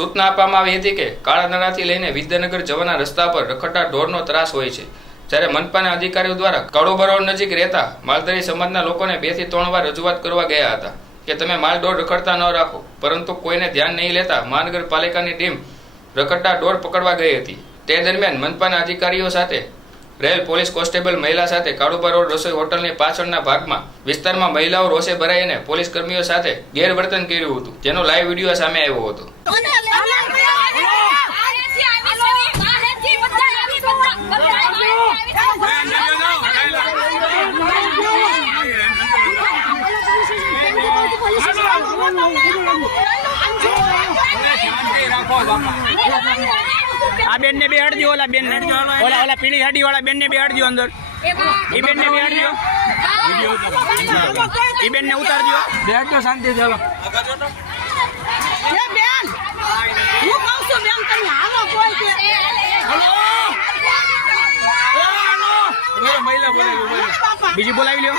સૂચના આપવામાં આવી હતી કે કાળાનાળાથી લઈને વિદ્યાનગર જવાના રસ્તા પર રખડતા ઢોરનો ત્રાસ હોય છે. જ્યારે મનપાના અધિકારીઓ દ્વારા કાળુબરોડ નજીક રહેતા માલધારી સમાજના લોકોને બેથી ત્રણ વાર રજૂઆત કરવા ગયા હતા કે તમે માલ ડોર રખડતા ન રાખો, પરંતુ કોઈને ધ્યાન નહીં લેતા મહાનગરપાલિકાની ટીમ રખડતા ડોર પકડવા ગઈ હતી. તે દરમિયાન મનપાના અધિકારીઓ સાથે રેલ પોલીસ કોન્સ્ટેબલ મહિલા સાથે કાળુબા રોડ રસોઈ હોટલની પાછળના ભાગમાં વિસ્તારમાં મહિલાઓ રોષે ભરાઈને પોલીસ કર્મીઓ સાથે ગેરવર્તન કર્યું હતું. જેનો લાઈવ વીડિયો સામે આવ્યો હતો. આ બેન ને બેહાડજો ઓલા બેન ને ઓલા ઓલા પીળી હાડી વાળા બેન ને બેહાડજો અંદર. ઈ બેન ને બેહાડજો ઈ બેન ને ઉતારજો બેહાડજો શાંતિ ચાલો એ બેન હું કહું છું બેન તમે હાલો કોઈ કે. બાપા બોલાવી લ્યો.